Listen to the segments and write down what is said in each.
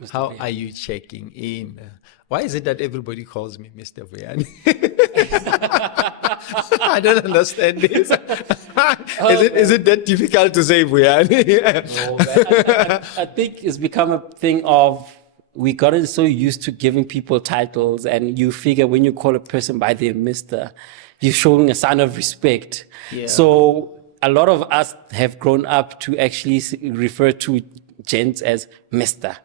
Mr. How are Vuyani. you checking in? Why is it that everybody calls me Mr. Vuyani? I don't understand this. Oh, Is man. it that difficult to say Vuyani? No, man. I think it's become a thing of we gotten so used to giving people titles, and you figure when you call a person by their Mister, you're showing a sign of respect. Yeah. So a lot of us have grown up to actually refer to gents as Mister.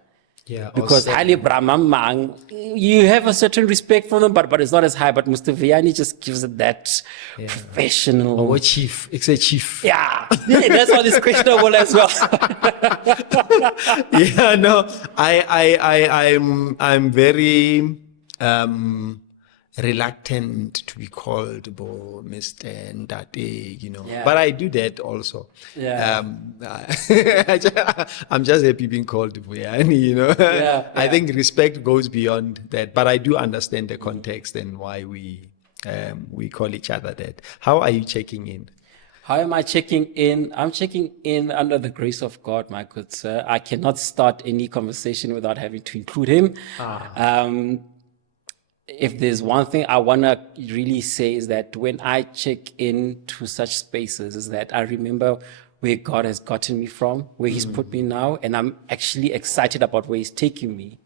Yeah, or Because highly sir. Brahmamang, you have a certain respect for them, but it's not as high. But Mr. Vuyani just gives it that Yeah. Or professional. what chief? It's a chief. Yeah, that's what is questionable as well. Yeah, no, I'm very reluctant to be called Mr. Ndate, but Yeah, I do that also. yeah, I'm just happy being called Vuyani, yeah, I yeah. think respect goes beyond that, but I do understand the context and why we call each other that. How are you checking in? How am I checking in? I'm checking in under the grace of God, my good sir. I cannot start any conversation without having to include him. Ah, Um, if there's one thing I want to really say is that when I check into such spaces is that I remember where God has gotten me from, where he's put me now, and I'm actually excited about where he's taking me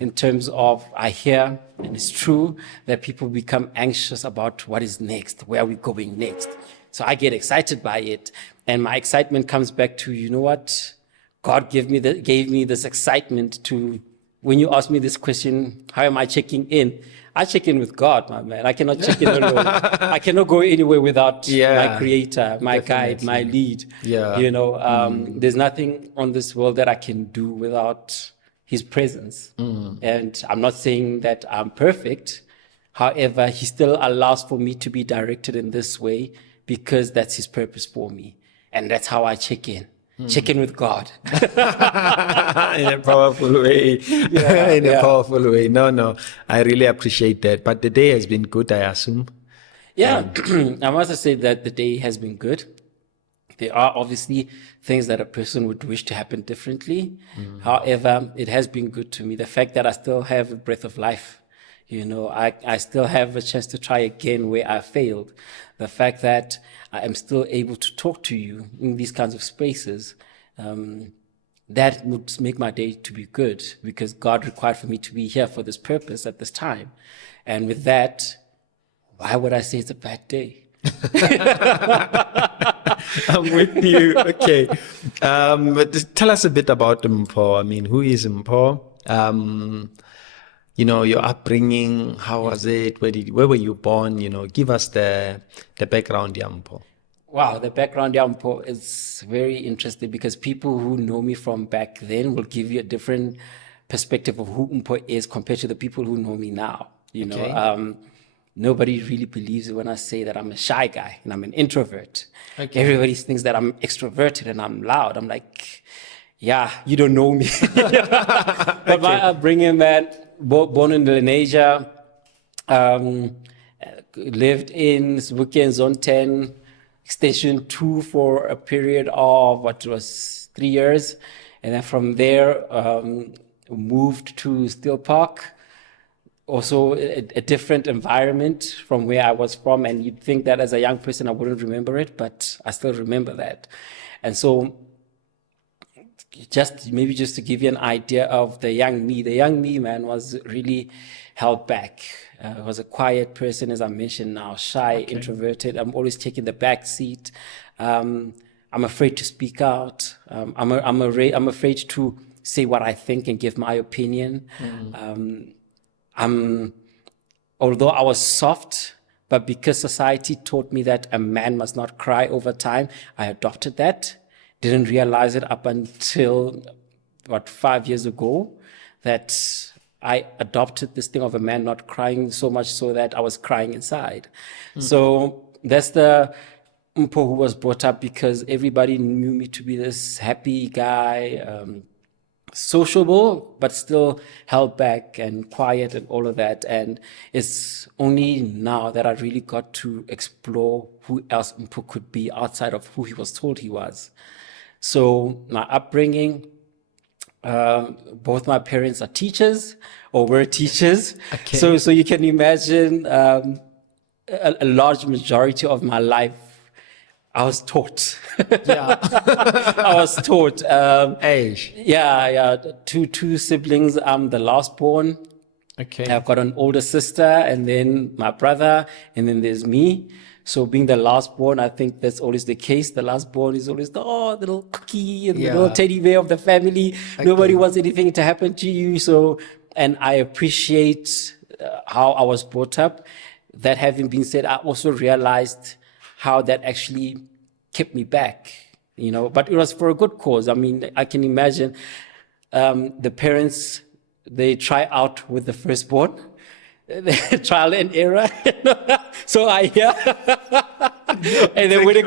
in terms of I hear, and it's true, that people become anxious about what is next, where are we going next. So I get excited by it. And my excitement comes back to, you know what? God gave me this excitement to, when you ask me this question, how am I checking in? I check in with God, my man. I cannot check in alone. I cannot go anywhere without my yeah, creator, my guide, my definitely. lead. Yeah. There's nothing on this world that I can do without his presence. And I'm not saying that I'm perfect. However, he still allows for me to be directed in this way because that's his purpose for me. And that's how I check in. Check in with God. In a powerful way. Yeah, In a yeah. powerful way. No, no. I really appreciate that. But the day has been good, I assume. Yeah, I must say that the day has been good. There are obviously things that a person would wish to happen differently. However, it has been good to me. The fact that I still have a breath of life, I still have a chance to try again where I failed. The fact that I am still able to talk to you in these kinds of spaces, that would make my day to be good because God required for me to be here for this purpose at this time. And with that, why would I say it's a bad day? I'm with you. Okay. But just tell us a bit about Mpho. I mean, who is Mpho? Your upbringing, how was it? Where were you born? Give us the background, yeah, Mpho. Wow, the background yeah, Mpho is very interesting because people who know me from back then will give you a different perspective of who Mpho is compared to the people who know me now. Okay. Nobody really believes it when I say that I'm a shy guy and I'm an introvert. Okay. Everybody thinks that I'm extroverted and I'm loud. I'm like, yeah, you don't know me. But my Okay. upbringing, man, born in Indonesia, um, lived in Sebokeng Zone 10, Extension 2 for a period of what was 3 years. And then from there, moved to Steel Park, also a different environment from where I was from. And you'd think that as a young person, I wouldn't remember it, but I still remember that. And so just to give you an idea of the young me, man, was really held back. Was a quiet person, as I mentioned now, shy, Okay. introverted. I'm always taking the back seat. I'm afraid to speak out. I'm afraid to say what I think and give my opinion. I'm Although I was soft, but because society taught me that a man must not cry over time, I adopted that. Didn't realize it up until, 5 years ago, that I adopted this thing of a man not crying so much so that I was crying inside. So that's the Mpho who was brought up because everybody knew me to be this happy guy, sociable, but still held back and quiet and all of that. And it's only now that I really got to explore who else Mpho could be outside of who he was told he was. So my upbringing, Both my parents are teachers or were teachers. Okay. So you can imagine a large majority of my life, I was taught. Yeah. I was taught. Age. Yeah. Two siblings. I'm the last born. Okay. I've got an older sister and then my brother, and then there's me. So being the last born, I think that's always the case. The last born is always the little cookie and the little Yeah. teddy bear of the family. Nobody wants anything to happen to you. So, and I appreciate how I was brought up. That having been said, I also realized how that actually kept me back, but it was for a good cause. I mean, I can imagine the parents, they try out with the firstborn, trial and error. So I hear. And then when it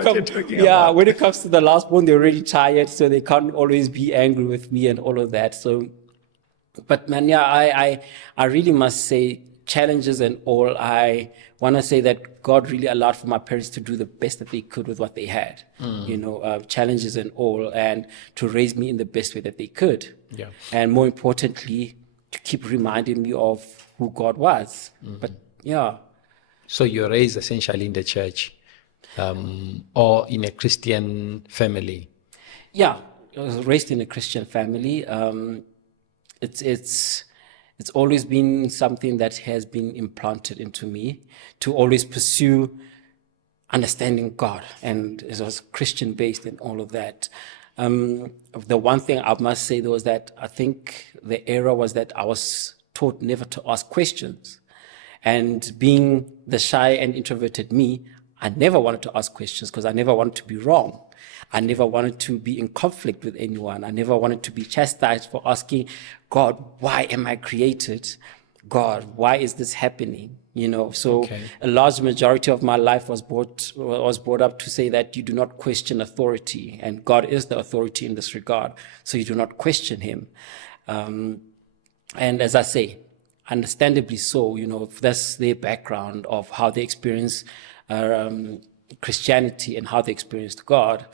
comes to the last one, they're already tired, so they can't always be angry with me and all of that. So, but man, yeah, I really must say, challenges and all, I want to say that God really allowed for my parents to do the best that they could with what they had, challenges and all, and to raise me in the best way that they could. Yeah. And more importantly, to keep reminding me of who God was. But yeah. So you're raised essentially in the church, or in a Christian family. Yeah, I was raised in a Christian family. It's always been something that has been implanted into me to always pursue understanding God, and it was Christian based and all of that. The one thing I must say though is that I think the error was that I was taught never to ask questions. And being the shy and introverted me, I never wanted to ask questions because I never wanted to be wrong. I never wanted to be in conflict with anyone. I never wanted to be chastised for asking God, why am I created? God, why is this happening? So a large majority of my life was brought up to say that you do not question authority, and God is the authority in this regard. So you do not question him. And as I say, understandably so, that's their background of how they experience Christianity and how they experienced God.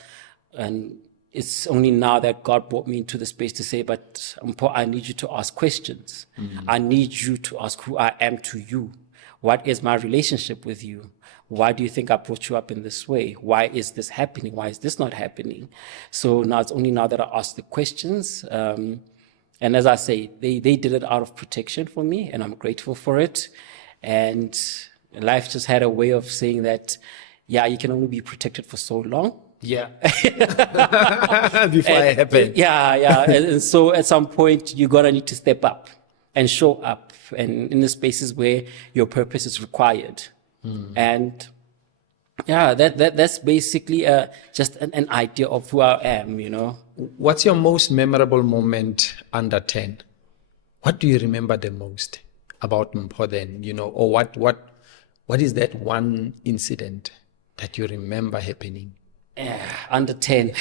And it's only now that God brought me into the space to say, but Mpho, I need you to ask questions. I need you to ask who I am to you. What is my relationship with you? Why do you think I brought you up in this way? Why is this happening? Why is this not happening? So now it's only now that I ask the questions. And as I say, they did it out of protection for me, and I'm grateful for it. And life just had a way of saying that, yeah, you can only be protected for so long. Yeah. Before it happened. Yeah. And so at some point, you're going to need to step up and show up, and in the spaces where your purpose is required. And yeah, that's basically just an idea of who I am, What's your most memorable moment under 10? What do you remember the most about Mpho then, or what is that one incident that you remember happening? Under 10.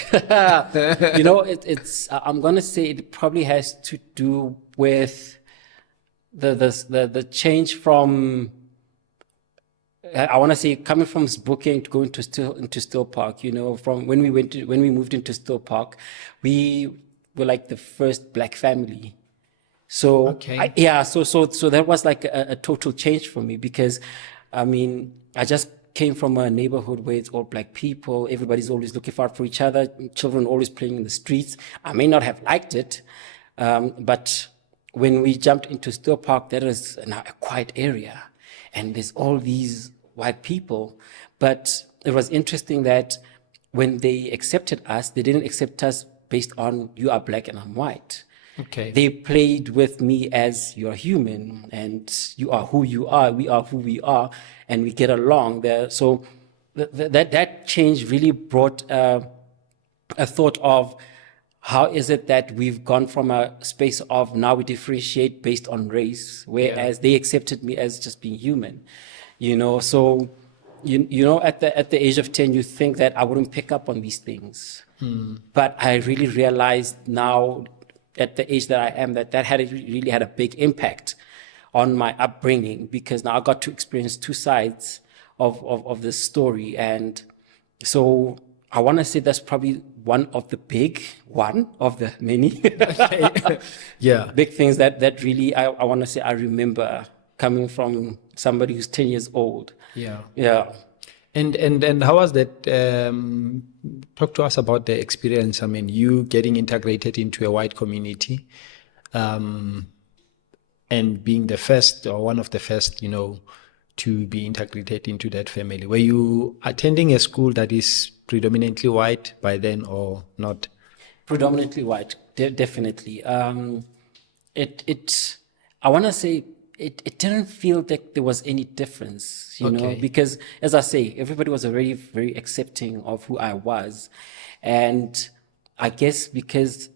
It's I'm going to say it probably has to do with the change from, I want to say, coming from Booking to going into Still Park. From when we moved into Still Park, we were like the first black family. So Okay. So that was like a total change for me, because I mean, I just came from a neighborhood where it's all black people. Everybody's always looking out for each other. Children always playing in the streets. I may not have liked it, but when we jumped into Still Park, that is now a quiet area, and there's all these white people. But it was interesting that when they accepted us, they didn't accept us based on you are black and I'm white. Okay. They played with me as you're human, and you are who you are, we are who we are, and we get along there. So that change really brought a thought of, how is it that we've gone from a space of now we differentiate based on race, whereas they accepted me as just being human, So, at the age of 10, you think that I wouldn't pick up on these things, but I really realized now, at the age that I am, that really had a big impact on my upbringing, because now I got to experience two sides of this story. And so I want to say that's probably one of the many Yeah. big things that really I want to say I remember coming from somebody who's 10 years old. Yeah. Yeah. And how was that? Talk to us about the experience. I mean, you getting integrated into a white community, um, and being the first or one of the first, to be integrated into that family. Were you attending a school that is predominantly white by then or not? Predominantly white, definitely. It I want to say it didn't feel like there was any difference, Okay. because as I say, everybody was already very accepting of who I was, and I guess because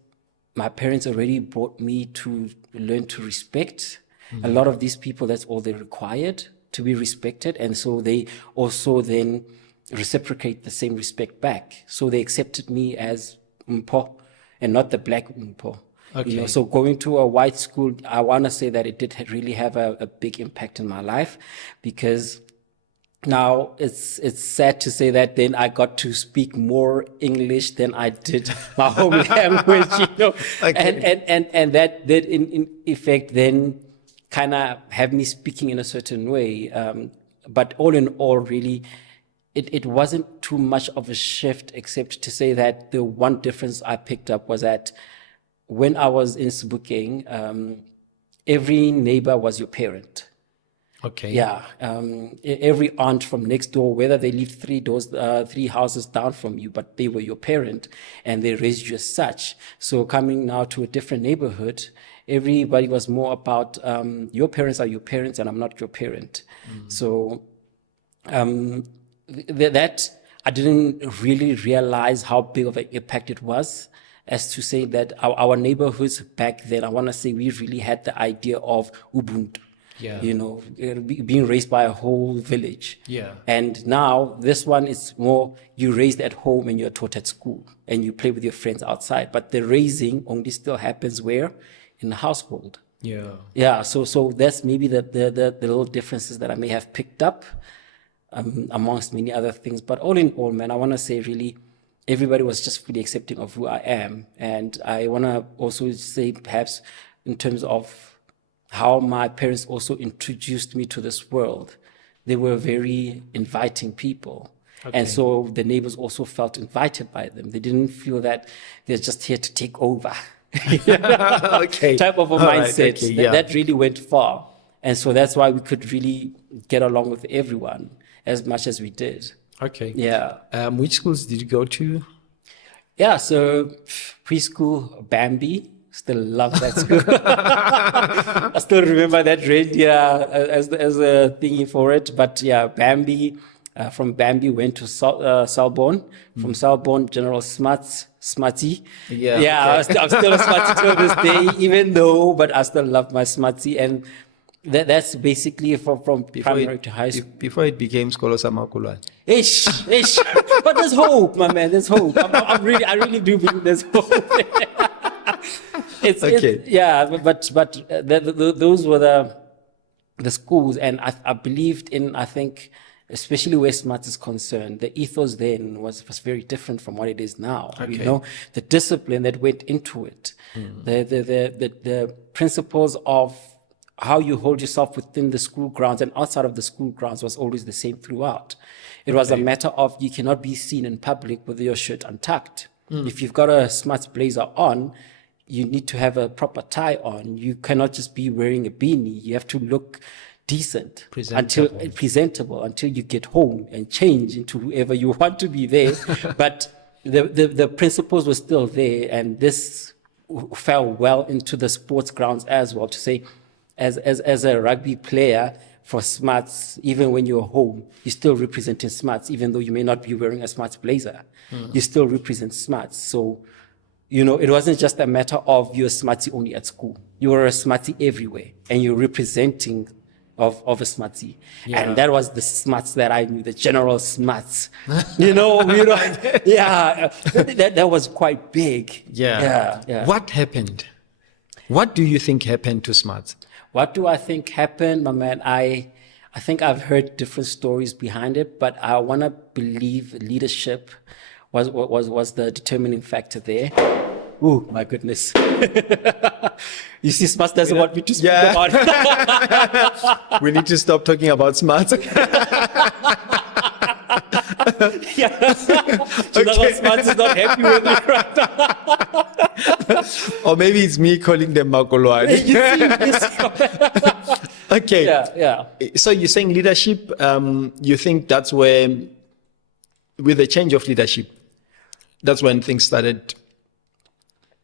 my parents already brought me to learn to respect a lot of these people. That's all they required, to be respected, and so they also then reciprocate the same respect back. So they accepted me as Mpho and not the black Mpho. Okay. So going to a white school, I want to say that it did really have a big impact in my life, because now it's sad to say that then I got to speak more English than I did my home language. Okay. And that in effect then kind of have me speaking in a certain way. But all in all, really, it wasn't too much of a shift, except to say that the one difference I picked up was that when I was in Sebokeng, every neighbor was your parent. Okay. Yeah, every aunt from next door, whether they lived three houses down from you, but they were your parent and they raised you as such. So coming now to a different neighborhood, everybody was more about your parents are your parents and I'm not your parent. So that I didn't really realize how big of an impact it was, as to say that our neighborhoods back then, I want to say we really had the idea of Ubuntu. Yeah. Being raised by a whole village. Yeah. And now this one is more you raised at home and you're taught at school and you play with your friends outside. But the raising only still happens where? In the household. Yeah. Yeah. So that's maybe the little differences that I may have picked up, amongst many other things. But all in all, man, I want to say really everybody was just really accepting of who I am. And I want to also say perhaps in terms of how my parents also introduced me to this world. They were very inviting people. Okay. And so the neighbors also felt invited by them. They didn't feel that they're just here to take over. Okay. Type of a All right, mindset. okay, yeah. That really went far. And so that's why we could really get along with everyone as much as we did. Okay. Yeah. Which schools did you go to? Yeah, so preschool, Bambi. Still love that school. I still remember that reindeer as a thingy for it. But yeah, Bambi. From Bambi went to Selborne. From Selborne, General Smarty. Yeah, Yeah, okay. I'm still a Smarty to this day, even though, but I still love my Smarty. And that's basically from primary to high school. Before it became Skolo Samakulwan. Ish. But there's hope, my man. There's hope. I really do believe there's hope. Okay. Yeah, but those were the schools, and I believed in, I think, especially where Smart is concerned, the ethos then was very different from what it is now. Okay. The discipline that went into it, the principles of how you hold yourself within the school grounds and outside of the school grounds was always the same throughout. It was a matter of you cannot be seen in public with your shirt untucked. If you've got a Smart blazer on, you need to have a proper tie on. You cannot just be wearing a beanie. You have to look decent, presentable until you get home and change into whoever you want to be there. But the principles were still there, and this fell well into the sports grounds as well. To say, as a rugby player for Smarts, even when you're home, you're still representing Smarts, even though you may not be wearing a Smarts blazer. You still represent Smarts. So, it wasn't just a matter of you're a Smarty only at school. You were a Smarty everywhere, and you're representing of a Smarty. Yeah. And that was the Smarts that I knew, the general Smarts. That was quite big. Yeah. What happened? What do you think happened to Smarts? What do I think happened, my man? I think I've heard different stories behind it, but I want to believe leadership was the determining factor there. Oh my goodness! You see, Smuts doesn't want me to speak about it. We need to stop talking about smarts. Yeah. Smuts is not happy with me right now. Or maybe it's me calling them Makolwane. Okay. Yeah. So you're saying leadership, you think that's where, with the change of leadership, that's when things started.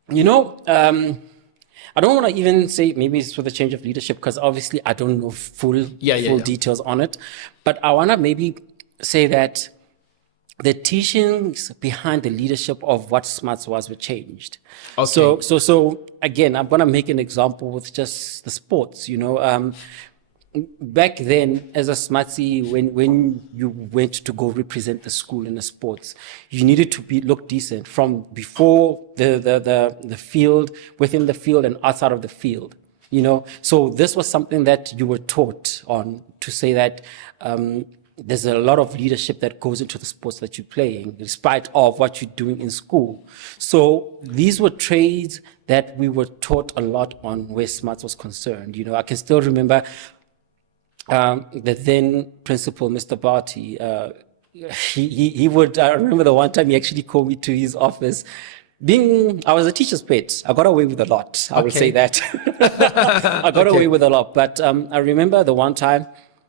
I don't want to even say maybe it's with the change of leadership, because obviously I don't know full details on it. But I want to maybe say that the teachings behind the leadership of what Smuts were changed. Okay. So again, I'm going to make an example with just the sports, back then, as a Smutsy, when you went to go represent the school in the sports, you needed to look decent from before the field, within the field, and outside of the field. So this was something that you were taught on, to say that there's a lot of leadership that goes into the sports that you're playing, despite of what you're doing in school. So these were trades that we were taught a lot on where Smuts was concerned. I can still remember the then principal, Mr. Barty, he would, I remember the one time he actually called me to his office. I was a teacher's pet, I got away with a lot, I will say that. I got away with a lot, but I remember the one time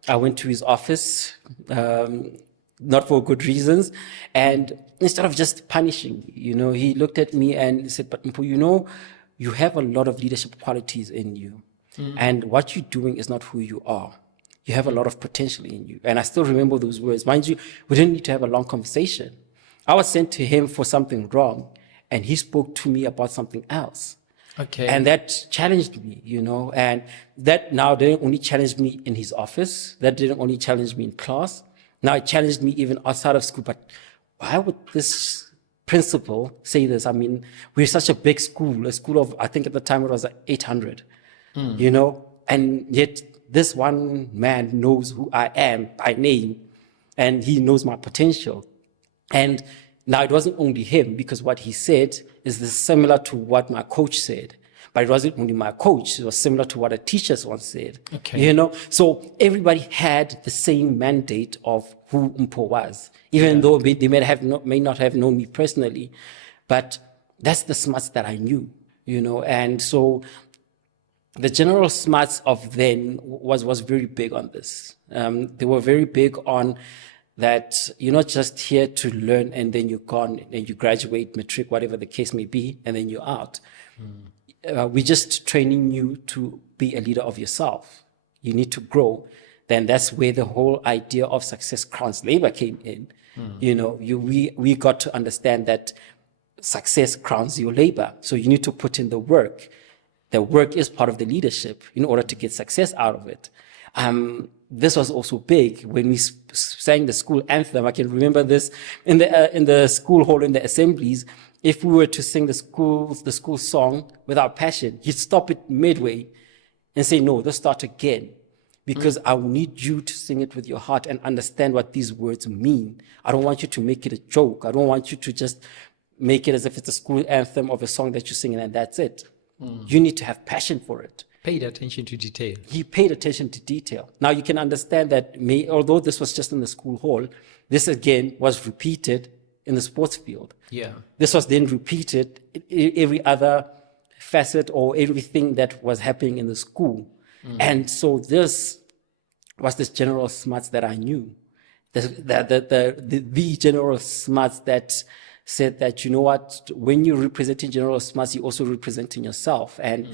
I went to his office, not for good reasons, and instead of just punishing, he looked at me and he said, "But Mpho, you have a lot of leadership qualities in you, and what you're doing is not who you are. You have a lot of potential in you." And I still remember those words. Mind you, we didn't need to have a long conversation. I was sent to him for something wrong, and he spoke to me about something else. Okay. And that challenged me, and that now didn't only challenge me in his office, that didn't only challenge me in class, now it challenged me even outside of school. But why would this principal say this? I mean, we're such a big school, a school of, I think at the time it was 800, and yet this one man knows who I am by name, and he knows my potential. And now it wasn't only him, because what he said is similar to what my coach said. But it wasn't only my coach, it was similar to what a teacher once said. Okay. So everybody had the same mandate of who Mpho was, even though they may not have known me personally. But that's the Smuts that I knew, and so the general Smuts of then was very big on this. They were very big on that you're not just here to learn and then you're gone and you graduate, matric, whatever the case may be, and then you're out. We're just training you to be a leader of yourself. You need to grow. Then that's where the whole idea of success crowns labor came in. We got to understand that success crowns your labor. So you need to put in the work. The work is part of the leadership in order to get success out of it. This was also big when we sang the school anthem. I can remember this in the school hall, in the assemblies. If we were to sing the school song without passion, he'd stop it midway and say, "No, let's start again, because I need you to sing it with your heart and understand what these words mean. I don't want you to make it a joke. I don't want you to just make it as if it's a school anthem of a song that you're singing and that's it. You need to have passion for it." Paid attention to detail. He paid attention to detail. Now you can understand that although this was just in the school hall, this again was repeated in the sports field. Yeah. This was then repeated in every other facet or everything that was happening in the school. And so this was this general Smuts that I knew. The general Smuts that said that, you know what, when you're representing general Smuts, you're also representing yourself. And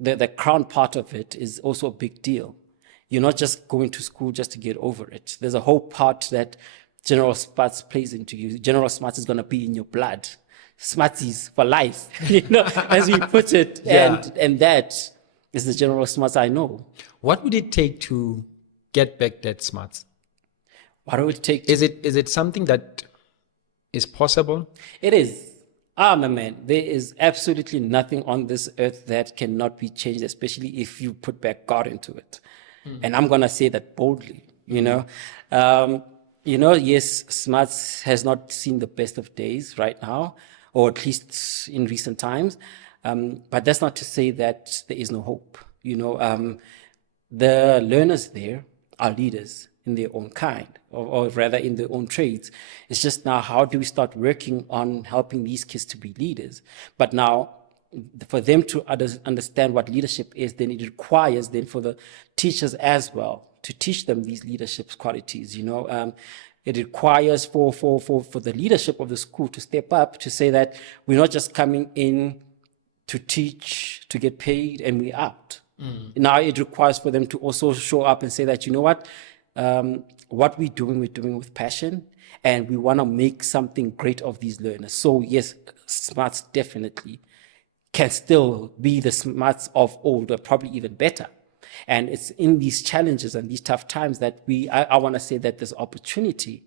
the crown part of it is also a big deal. You're not just going to school just to get over it. There's a whole part that General Smuts plays into you. General Smuts is going to be in your blood. Smutsies for life, as we put it. Yeah. And that is the General Smuts I know. What would it take to get back that smarts? What would it take? Is it something that is possible? It is. My man, there is absolutely nothing on this earth that cannot be changed, especially if you put back God into it. And I'm going to say that boldly, Yes, Smarts has not seen the best of days right now, or at least in recent times. But that's not to say that there is no hope. The learners there are leaders in their own kind, or rather in their own trades. It's just now, how do we start working on helping these kids to be leaders? But now, for them to understand what leadership is, then it requires then for the teachers as well to teach them these leadership qualities. It requires for the leadership of the school to step up to say that we're not just coming in to teach, to get paid, and we're out. Now it requires for them to also show up and say that, what we're doing with passion, and we want to make something great of these learners. So yes, Smarts definitely can still be the Smarts of old, or probably even better. And it's in these challenges and these tough times that I want to say that there's opportunity.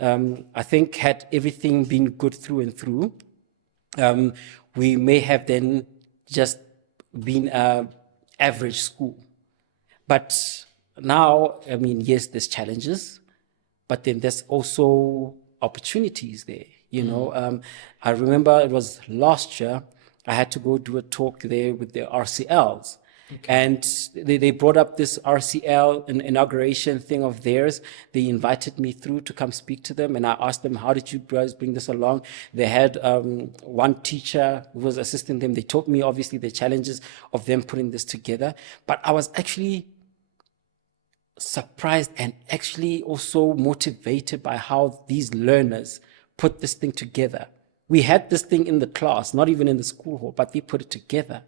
I think had everything been good through and through, we may have then just been an average school. But now, yes, there's challenges, but then there's also opportunities there. I remember it was last year, I had to go do a talk there with the RCLs. Okay. And they brought up this RCL inauguration thing of theirs. They invited me through to come speak to them, and I asked them, how did you guys bring this along? They had one teacher who was assisting them. They told me, obviously, the challenges of them putting this together. But I was actually surprised and actually also motivated by how these learners put this thing together. We had this thing in the class, not even in the school hall, but they put it together.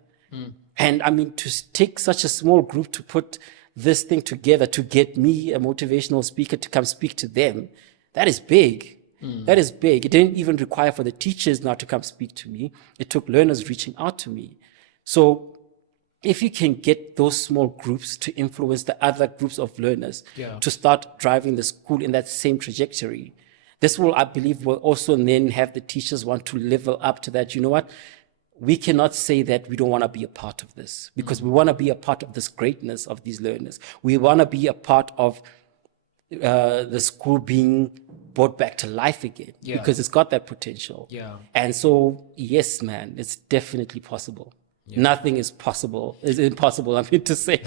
And to take such a small group to put this thing together, to get me, a motivational speaker, to come speak to them, that is big. That is big. It didn't even require for the teachers now to come speak to me. It took learners reaching out to me. So if you can get those small groups to influence the other groups of learners to start driving the school in that same trajectory, this will, I believe, will also then have the teachers want to level up to that. You know what? We cannot say that we don't want to be a part of this, because we want to be a part of this greatness of these learners. We want to be a part of the school being brought back to life again, because it's got that potential. And so, yes, man, it's definitely possible. Nothing is possible. It's impossible, I mean to say.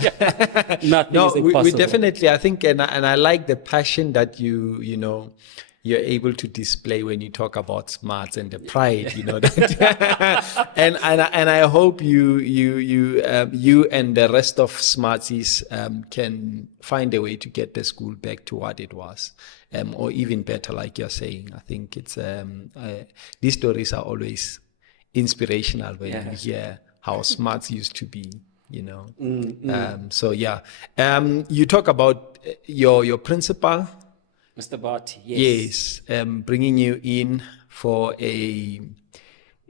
Nothing is impossible. We definitely, I think, and I like the passion that you're able to display when you talk about Smarts, and the pride, that and I hope you and the rest of Smarties can find a way to get the school back to what it was, or even better, like you're saying. I think it's these stories are always inspirational when you hear how Smarts used to be. So you talk about your principal, Mr. Barty, yes, bringing you in for a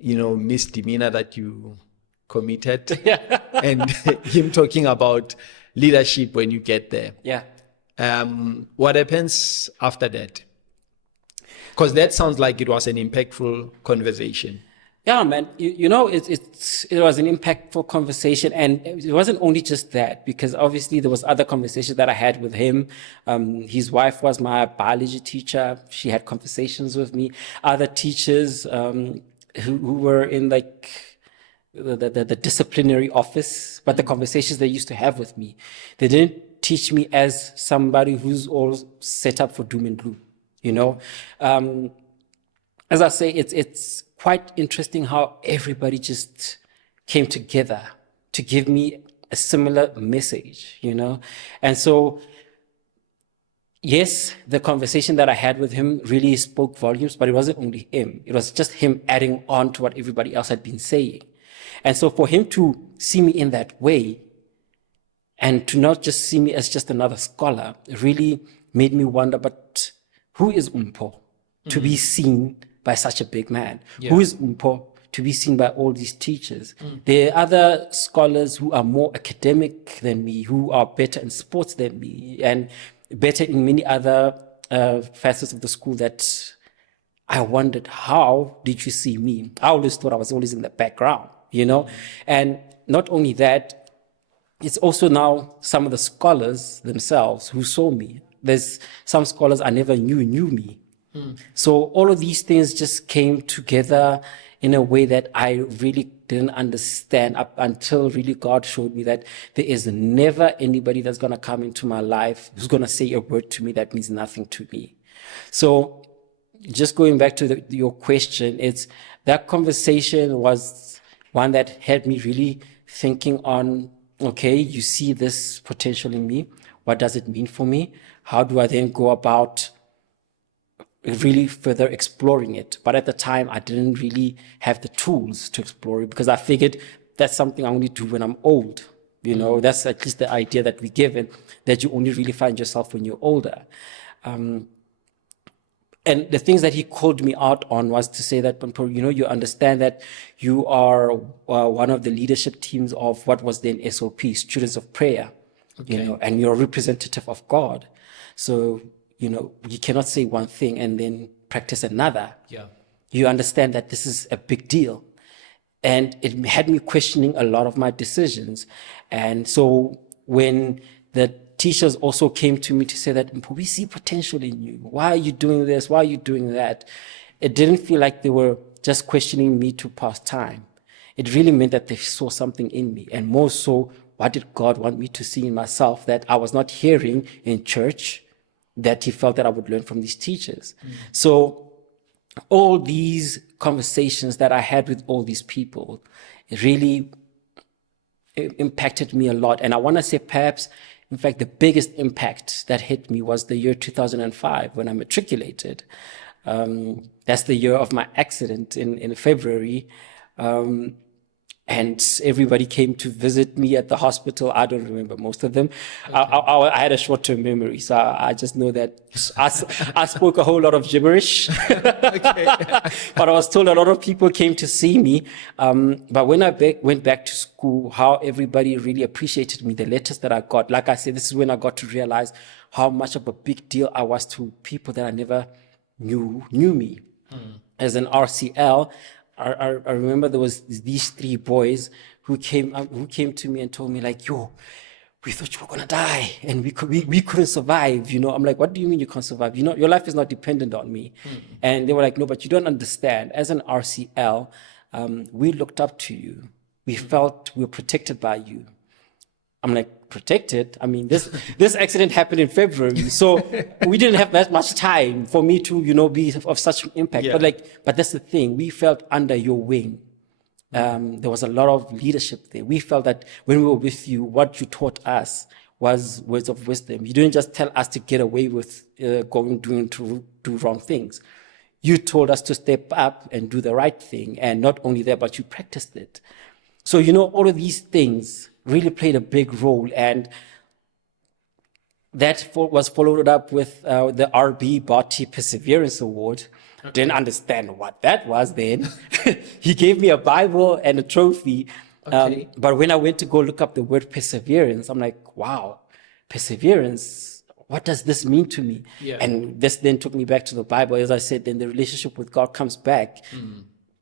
misdemeanor that you committed, and him talking about leadership when you get there. What happens after that? Because that sounds like it was an impactful conversation. Yeah, man. It was an impactful conversation, and it wasn't only just that, because obviously there was other conversations that I had with him. His wife was my biology teacher. She had conversations with me. Other teachers who were in the disciplinary office, but the conversations they used to have with me, they didn't teach me as somebody who's all set up for doom and gloom. As I say, it's quite interesting how everybody just came together to give me a similar message, And so, yes, the conversation that I had with him really spoke volumes, but it wasn't only him. It was just him adding on to what everybody else had been saying. And so for him to see me in that way, and to not just see me as just another scholar, really made me wonder, but who is Mpho to be seen by such a big man? Who is Mpho to be seen by all these teachers? There are other scholars who are more academic than me, who are better in sports than me, and better in many other facets of the school, that I wondered, how did you see me? I always thought I was always in the background, And not only that, it's also now some of the scholars themselves who saw me there's some scholars I never knew me. So all of these things just came together in a way that I really didn't understand up until really God showed me that there is never anybody that's going to come into my life who's going to say a word to me that means nothing to me. So just going back to your question, it's that conversation was one that had me really thinking on, okay, you see this potential in me. What does it mean for me? How do I then go about really further exploring it? But at the time, I didn't really have the tools to explore it because I figured that's something I only do when I'm old. You know, that's at least the idea that we give, and that you only really find yourself when you're older. And the things that he called me out on was to say that, Mpho, you know, you understand that you are one of the leadership teams of what was then SOP, Students of Prayer, you know, and you're a representative of God. So, you know, you cannot say one thing and then practice another. Yeah. You understand that this is a big deal. And it had me questioning a lot of my decisions. And so when the teachers also came to me to say that, "Mpho, we see potential in you. Why are you doing this? Why are you doing that?" It didn't feel like they were just questioning me to pass time. It really meant that they saw something in me. And more so, what did God want me to see in myself that I was not hearing in church, that he felt that I would learn from these teachers? So all these conversations that I had with all these people, it really impacted me a lot. And I want to say perhaps, in fact, the biggest impact that hit me was the year 2005 when I matriculated. That's the year of my accident in February. And everybody came to visit me at the hospital. I don't remember most of them. I had a short-term memory, so I just know that I spoke a whole lot of gibberish. But I was told a lot of people came to see me. But when I went back to school, how everybody really appreciated me, the letters that I got. Like I said, this is when I got to realize how much of a big deal I was to people that I never knew me. As an RCL, I remember there was these three boys who came to me and told me like, "Yo, we thought you were gonna die and we couldn't survive." You know, I'm like, "What do you mean you can't survive? You know, your life is not dependent on me." And they were like, "No, but you don't understand. As an RCL, we looked up to you. We felt we were protected by you." I'm like, "Protected? I mean, this accident happened in February, so we didn't have that much time for me to, you know, be of such impact." But that's the thing. We felt under your wing. There was a lot of leadership there. We felt that when we were with you, what you taught us was words of wisdom. You didn't just tell us to get away with do wrong things. You told us to step up and do the right thing, and not only that, but you practiced it. So, you know, all of these things really played a big role, and that was followed up with the RB Bharti Perseverance Award. Didn't understand what that was then. He gave me a Bible and a trophy. But when I went to go look up the word perseverance, I'm like, wow, perseverance, what does this mean to me? And this then took me back to the Bible. As I said, then the relationship with God comes back.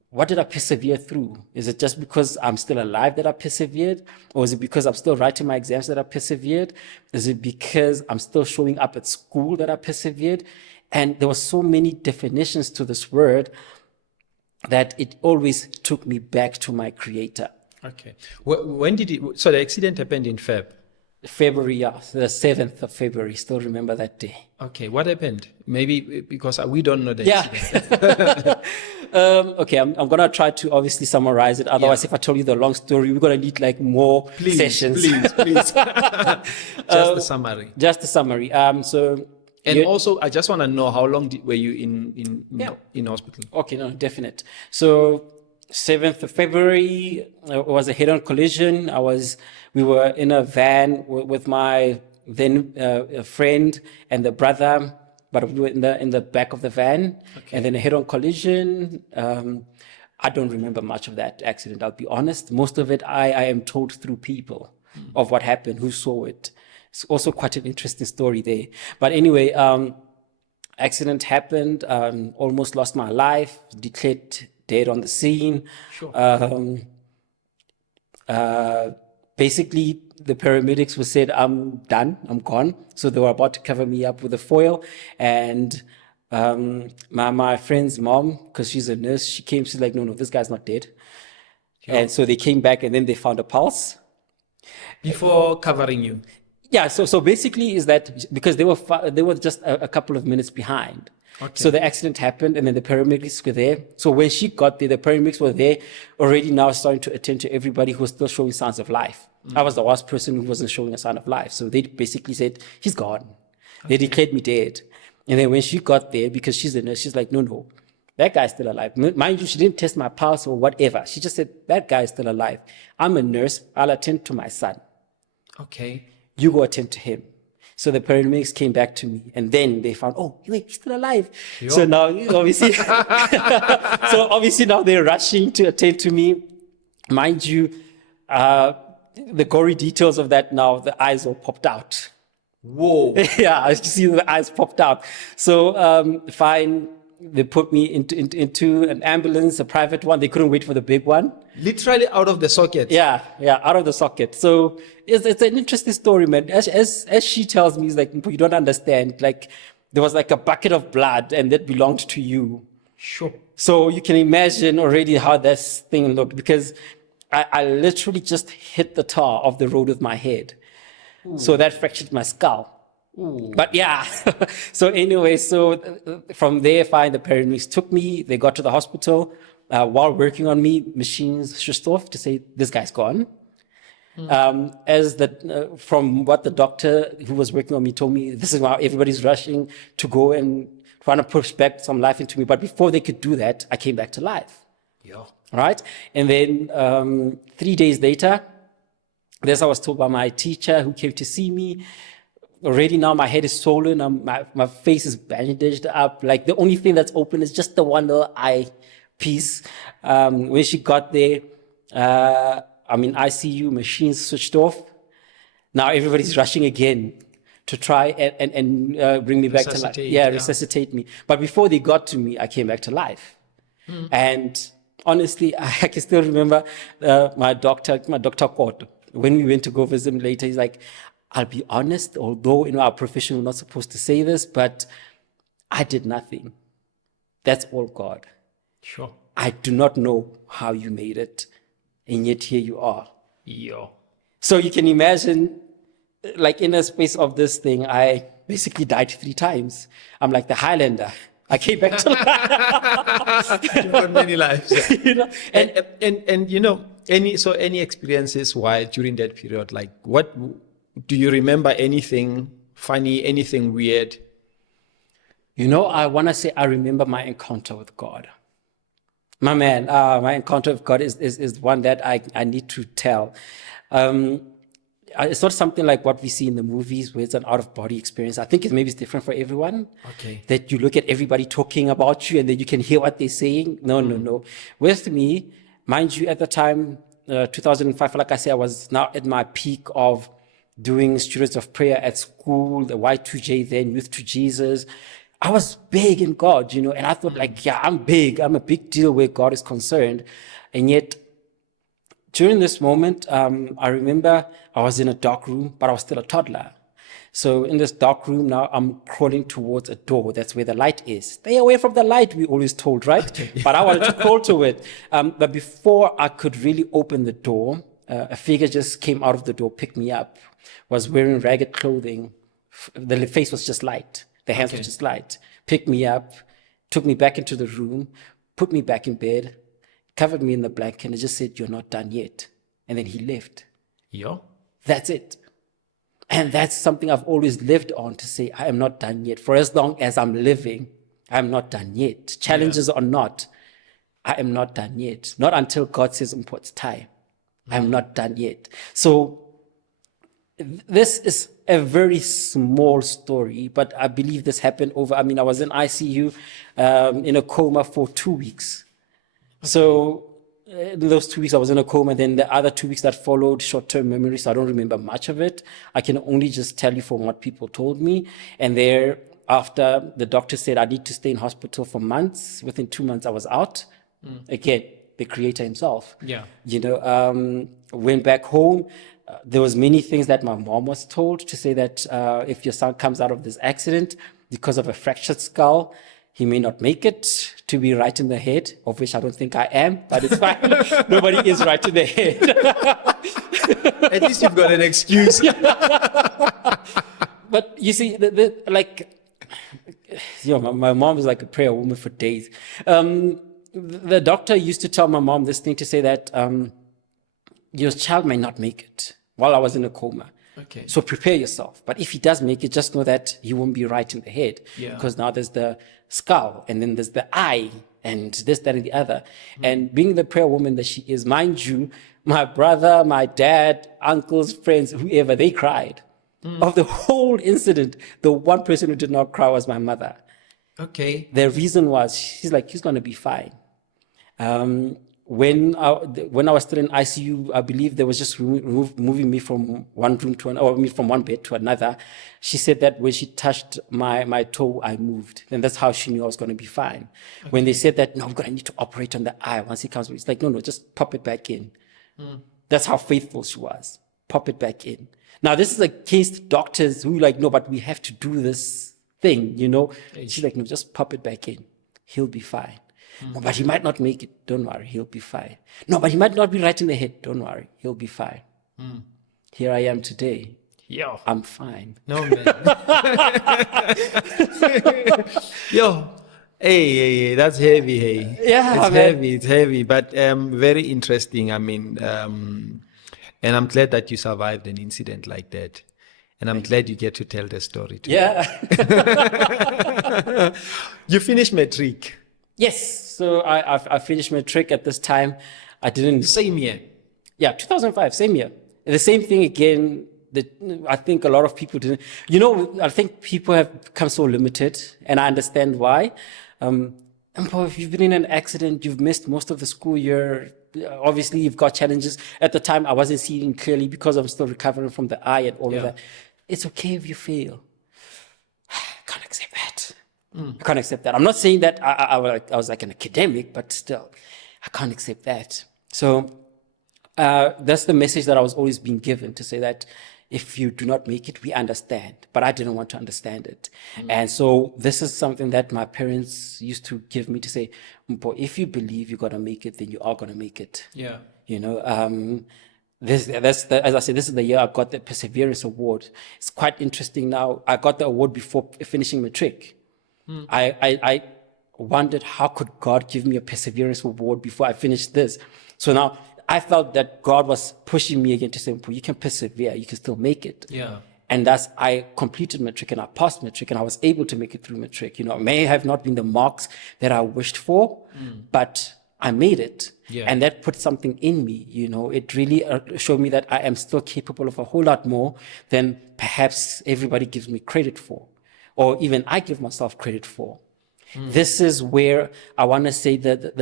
What did I persevere through? Is it just because I'm still alive that I persevered? Or is it because I'm still writing my exams that I persevered? Is it because I'm still showing up at school that I persevered? And there were so many definitions to this word that it always took me back to my Creator. Okay. When did it? So the accident happened in February, yeah, the 7th of February. Still remember that day. Okay, what happened? Maybe because we don't know the accident. Okay, I'm going to try to obviously summarize it. Otherwise, if I tell you the long story, we're going to need like more sessions. Please. Just the summary. Just the summary. And also, I just want to know how long were you in hospital? Okay, no, definite. So 7th of February was a head-on collision. We were in a van with my then friend and the brother, but we were in the back of the van, and then a head-on collision. I don't remember much of that accident, I'll be honest. Most of it I am told through people of what happened, who saw it. It's also quite an interesting story there. But anyway, accident happened, almost lost my life, declared dead on the scene. basically the paramedics were said, I'm done, I'm gone. So they were about to cover me up with a foil. And my friend's mom, because she's a nurse, she came, she's like, no, this guy's not dead. And so they came back and then they found a pulse. Before covering you. Yeah, so basically is that because they were just a couple of minutes behind. Okay. So the accident happened and then the paramedics were there. So when she got there, the paramedics were there already now starting to attend to everybody who was still showing signs of life. I was the last person who wasn't showing a sign of life. So they basically said, he's gone. They declared me dead. And then when she got there, because she's a nurse, she's like, no, that guy's still alive. Mind you, she didn't test my pulse or whatever. She just said, that guy is still alive. I'm a nurse. I'll attend to my son. Okay. You go attend to him. So the paramedics came back to me and then they found, oh, wait, he's still alive. Yo. So now, obviously, now they're rushing to attend to me. Mind you, the gory details of that now, the eyes all popped out. Whoa. Yeah, I see the eyes popped out. So, fine. They put me into an ambulance, a private one. They couldn't wait for the big one. Literally out of the socket. Yeah, out of the socket. So it's an interesting story, man. As she tells me, it's like, you don't understand. Like, there was like a bucket of blood and that belonged to you. Sure. So you can imagine already how this thing looked, because I literally just hit the tar of the road with my head. Ooh. So that fractured my skull. Ooh. But yeah, so anyway, from there, fine, the paramedics took me, they got to the hospital. While working on me, machines switched off to say, this guy's gone. From what the doctor who was working on me told me, this is why everybody's rushing to go and trying to push back some life into me. But before they could do that, I came back to life. Yeah. Right? And then 3 days later, this I was told by my teacher who came to see me. Already now my head is swollen, my face is bandaged up. Like the only thing that's open is just the one little eye piece. When she got there, I'm in ICU, machines switched off. Now everybody's rushing again to try and bring me back to life. Yeah, resuscitate me. But before they got to me, I came back to life. And honestly, I can still remember my doctor Koto. When we went to go visit him later, he's like, I'll be honest, although in our profession we're not supposed to say this, but I did nothing. That's all God. Sure. I do not know how you made it, and yet here you are. Yo. So you can imagine, like in the space of this thing, I basically died 3 times. I'm like the Highlander. I came back to life. You've got many lives. You know? And you know, any experiences while during that period, like what do you remember? Anything funny, anything weird? You know, I want to say I remember my encounter with God. My man, my encounter with God is one that I need to tell. It's not something like what we see in the movies where it's an out-of-body experience. I think it's different for everyone. Okay. That you look at everybody talking about you and then you can hear what they're saying. No. With me, mind you, at the time, 2005, like I said, I was now at my peak of doing Students of Prayer at school, the Y2J then, Youth to Jesus. I was big in God, you know, and I thought like, yeah, I'm big. I'm a big deal where God is concerned. And yet, during this moment, I remember I was in a dark room, but I was still a toddler. So in this dark room now, I'm crawling towards a door. That's where the light is. Stay away from the light, we always told, right? Okay. But I wanted to crawl to it. But before I could really open the door, a figure just came out of the door, picked me up, was wearing ragged clothing. The face was just light. The hands were just light. Picked me up, took me back into the room, put me back in bed, covered me in the blanket, and just said, you're not done yet. And then he left. Yeah. That's it. And that's something I've always lived on, to say, I am not done yet. For as long as I'm living, I'm not done yet. Challenges or not, I am not done yet. Not until God says, Mpho, it's time. I'm not done yet. So this is a very small story, but I believe this happened I was in ICU in a coma for 2 weeks. Okay. So in those 2 weeks, I was in a coma. Then the other 2 weeks that followed, short-term memory, so I don't remember much of it. I can only just tell you from what people told me. And thereafter, the doctor said I need to stay in hospital for months. Within 2 months, I was out. Again, the Creator himself. Yeah. You know, went back home. there was many things that my mom was told to say that if your son comes out of this accident because of a fractured skull, he may not make it to be right in the head, of which I don't think I am, but it's fine. Nobody is right in the head. At least you've got an excuse. But you see, my mom is like a prayer woman for days. The doctor used to tell my mom this thing to say that your child may not make it while I was in a coma. Okay. So prepare yourself. But if he does make it, just know that he won't be right in the head. Yeah. Because now there's the skull and then there's the eye and this, that, and the other. And being the prayer woman that she is, mind you, my brother, my dad, uncles, friends, whoever, they cried. Of the whole incident, the one person who did not cry was my mother. Okay. The reason was, she's like, he's going to be fine. When I was still in ICU, I believe they was just moving me from one room to another, or me from one bed to another. She said that when she touched my toe, I moved. And that's how she knew I was going to be fine. Okay. When they said that, no, we're going to need to operate on the eye once he comes, it's like, no, just pop it back in. That's how faithful she was. Pop it back in. Now, this is against doctors who like, no, but we have to do this thing, you know. She's like, no, just pop it back in. He'll be fine. No, but he might not make it. Don't worry, he'll be fine. No, but he might not be right in the head. Don't worry, he'll be fine. Here I am today. Yo. I'm fine. No, man. Yo. Hey, that's heavy, hey. Yeah, it's man. heavy, it's heavy, but very interesting. I mean, and I'm glad that you survived an incident like that. And I'm glad you get to tell the story too. Yeah. You finished matric. Yes. So I finished matric at this time. I didn't. Same year. Yeah, 2005, same year. The same thing again. I think a lot of people didn't. You know, I think people have become so limited, and I understand why. Mpho, if you've been in an accident, you've missed most of the school year. Obviously, you've got challenges. At the time, I wasn't seeing clearly because I'm still recovering from the eye and all of that. It's okay if you fail. I can't accept that. I can't accept that. I'm not saying that I was like an academic, but still, I can't accept that. So that's the message that I was always being given, to say that if you do not make it, we understand. But I didn't want to understand it. And so this is something that my parents used to give me, to say, Mpho, if you believe you're going to make it, then you are going to make it. Yeah. You know, as I said, this is the year I got the Perseverance Award. It's quite interesting now. I got the award before finishing matric. I wondered, how could God give me a Perseverance Award before I finished this? So now I felt that God was pushing me again to say, you can persevere, you can still make it. Yeah. And thus I completed matric and I passed matric and I was able to make it through matric. You know, it may have not been the marks that I wished for, but I made it. Yeah. And that put something in me. You know, it really showed me that I am still capable of a whole lot more than perhaps everybody gives me credit for, or even I give myself credit for. This is where I want to say that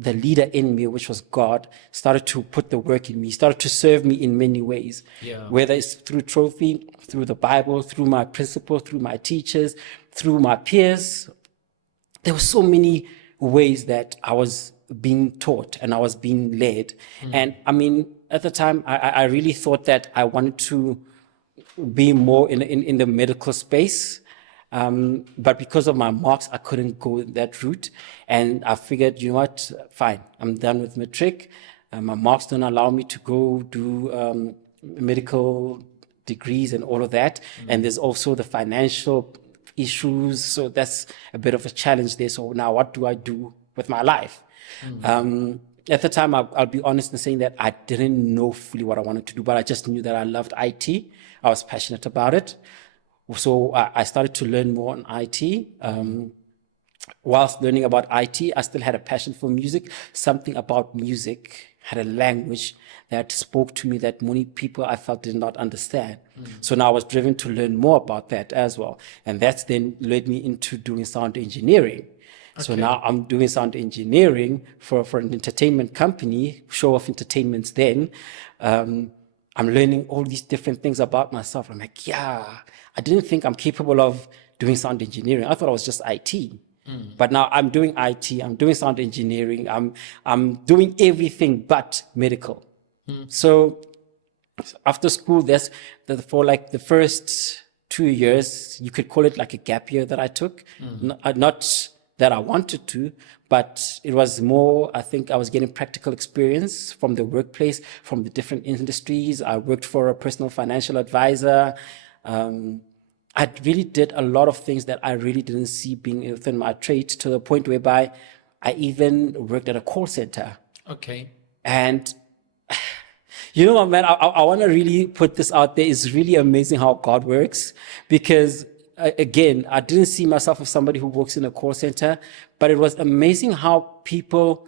the leader in me, which was God, started to put the work in me, started to serve me in many ways. Yeah. Whether it's through trophy, through the Bible, through my principal, through my teachers, through my peers. There were so many ways that I was being taught and I was being led. And I mean, at the time, I really thought that I wanted to be more in the medical space. But because of my marks, I couldn't go that route. And I figured, you know what, fine, I'm done with matric. My marks don't allow me to go do medical degrees and all of that. And there's also the financial issues. So that's a bit of a challenge there. So now what do I do with my life? At the time, I'll be honest in saying that I didn't know fully what I wanted to do, but I just knew that I loved IT. I was passionate about it. So I started to learn more on IT. Whilst learning about IT, I still had a passion for music. Something about music had a language that spoke to me that many people I felt did not understand. So now I was driven to learn more about that as well. And that's then led me into doing sound engineering. Okay. So now I'm doing sound engineering for an entertainment company, Show Off Entertainments then. I'm learning all these different things about myself. I'm like, yeah, I didn't think I'm capable of doing sound engineering. I thought I was just IT. But now I'm doing IT, I'm doing sound engineering, I'm doing everything but medical. So After school, for like the first 2 years, you could call it like a gap year that I took. Not that I wanted to, but it was more, I think I was getting practical experience from the workplace, from the different industries. I worked for a personal financial advisor. I really did a lot of things that I really didn't see being within my trade, to the point whereby I even worked at a call center. Okay. And you know what, man, I want to really put this out there. It's really amazing how God works, because again, I didn't see myself as somebody who works in a call center, but it was amazing how people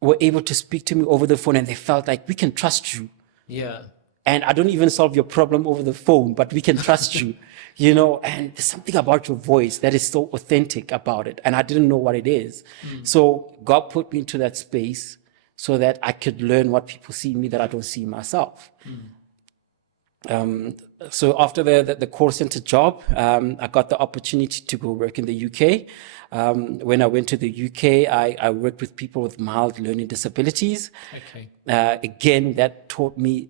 were able to speak to me over the phone and they felt like, we can trust you. Yeah. And I don't even solve your problem over the phone, but we can trust you, you know, and there's something about your voice that is so authentic about it. And I didn't know what it is. So God put me into that space so that I could learn what people see in me that I don't see in myself. So after the call center job, I got the opportunity to go work in the UK. When I went to the UK, I worked with people with mild learning disabilities. Okay. Again, that taught me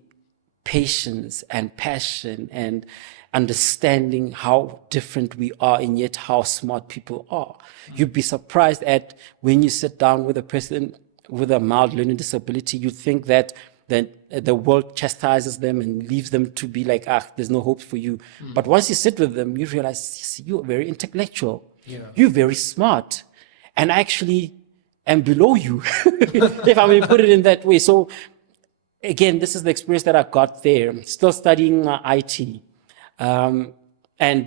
patience and passion and understanding how different we are and yet how smart people are. You'd be surprised at when you sit down with a person with a mild learning disability, you think that the world chastises them and leaves them to be like, there's no hope for you. But once you sit with them, you realize, yes, you're very intellectual. Yeah. You're very smart. And I actually am below you, if I may put it in that way. So again, this is the experience that I got there. I'm still studying IT. And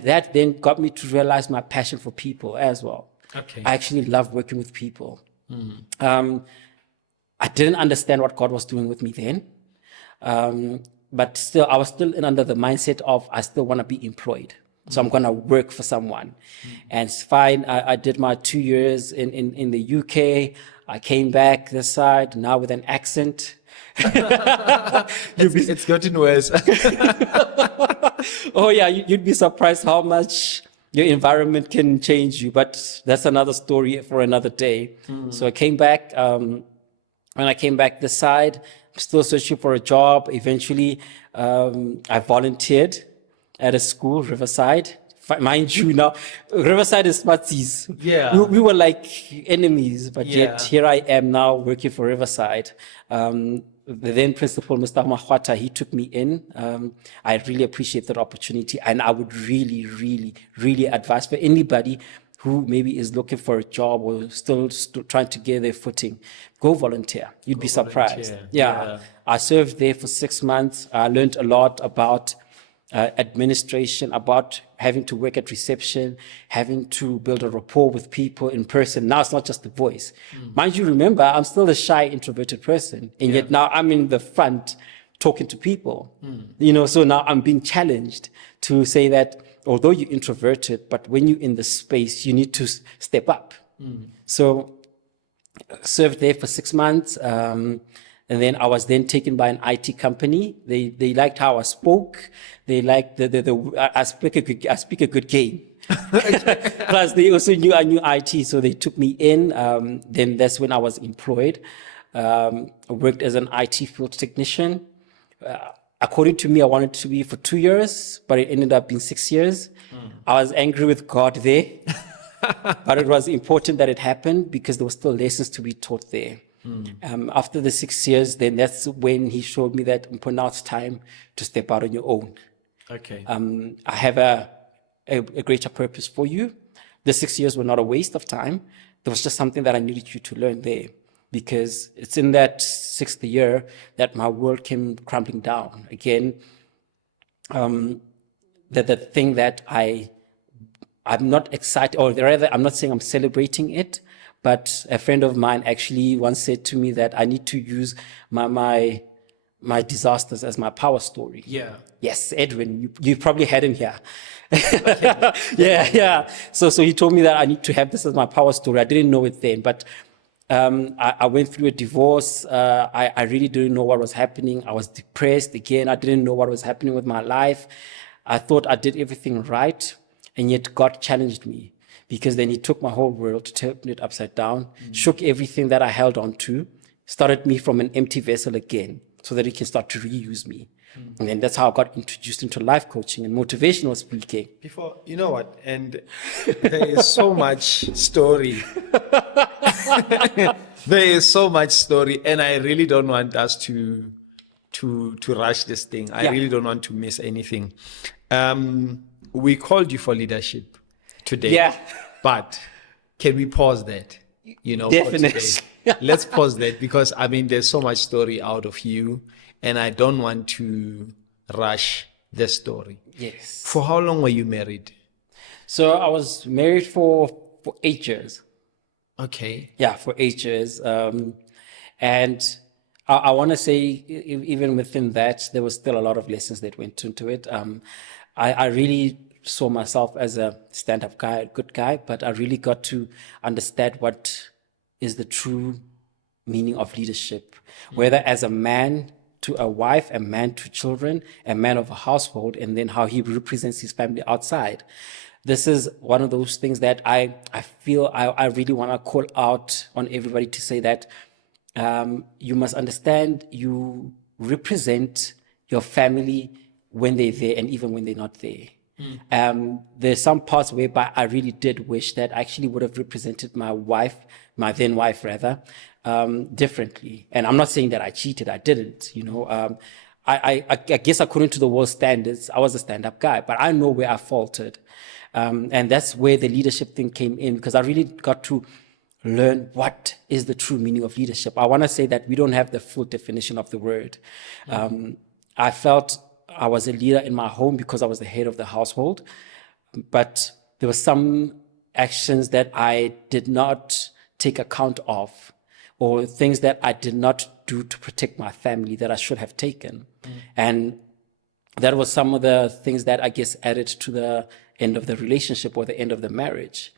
that then got me to realize my passion for people as well. Okay. I actually love working with people. I didn't understand what God was doing with me then. But still, I was still under the mindset of, I still want to be employed. So I'm going to work for someone. And it's fine. I did my 2 years in the UK. I came back this side, now with an accent. It's gotten worse. Oh yeah, you'd be surprised how much your environment can change you, but that's another story for another day. So I came back. When I came back this side, I'm still searching for a job. Eventually, I volunteered at a school, Riverside. Mind you, now Riverside is Smarties. Yeah. We were like enemies, but yet Yeah. here I am now working for Riverside. The then principal, Mr. Mahwata, he took me in. I really appreciate that opportunity, and I would really, really, really advise for anybody who maybe is looking for a job or still trying to get their footing, go volunteer. You'd be surprised. volunteer. Yeah. Yeah. I served there for 6 months. I learned a lot about administration, about having to work at reception, having to build a rapport with people in person. Now it's not just the voice. Mind you, remember, I'm still a shy, introverted person. And yet now I'm in the front talking to people. You know, so now I'm being challenged to say that although you're introverted, but when you're in the space, you need to step up. So served there for 6 months. And then I was then taken by an IT company. They liked how I spoke. They liked I speak a good game. Plus, they also knew I knew IT, so they took me in. Then that's when I was employed. I worked as an IT field technician. According to me, I wanted to be for 2 years, but it ended up being 6 years. I was angry with God there, but it was important that it happened because there were still lessons to be taught there. After the 6 years, then that's when he showed me that now it's time to step out on your own. Okay. I have a greater purpose for you. The 6 years were not a waste of time. There was just something that I needed you to learn there, because it's in that 6th year that my world came crumbling down. Again, the thing that I'm not excited, or rather, I'm not saying I'm celebrating it, but a friend of mine actually once said to me that I need to use my disasters as my power story. Yeah. Yes, Edwin, you probably had him here. Yeah. So he told me that I need to have this as my power story. I didn't know it then, but I went through a divorce. I really didn't know what was happening. I was depressed again. I didn't know what was happening with my life. I thought I did everything right, and yet God challenged me, because then he took my whole world, turned it upside down, shook everything that I held on to, started me from an empty vessel again, so that he can start to reuse me. And then that's how I got introduced into life coaching and motivational speaking. Before, you know what? And there is so much story. There is so much story, and I really don't want us to rush this thing. I Yeah. really don't want to miss anything. We called you for leadership today. Yeah. But can we pause that? You know, for Definitely. today? Let's pause that, because I mean, there's so much story out of you, and I don't want to rush the story. Yes. For how long were you married? So I was married for 8 years. Okay. Yeah, for 8 years. And I want to say, even within that, there was still a lot of lessons that went into it. I really saw myself as a stand-up guy, a good guy, but I really got to understand what is the true meaning of leadership, whether as a man to a wife, a man to children, a man of a household, and then how he represents his family outside. This is one of those things that I feel I really want to call out on everybody to say that you must understand you represent your family when they're there and even when they're not there. There's some parts whereby I really did wish that I actually would have represented my wife, my then wife rather, differently. And I'm not saying that I cheated, I didn't, you know. I guess according to the world standards, I was a stand-up guy, but I know where I faltered. And that's where the leadership thing came in, because I really got to learn what is the true meaning of leadership. I want to say that we don't have the full definition of the word. I felt I was a leader in my home because I was the head of the household, but there were some actions that I did not take account of, or things that I did not do to protect my family that I should have taken. And that was some of the things that I guess added to the end of the relationship or the end of the marriage.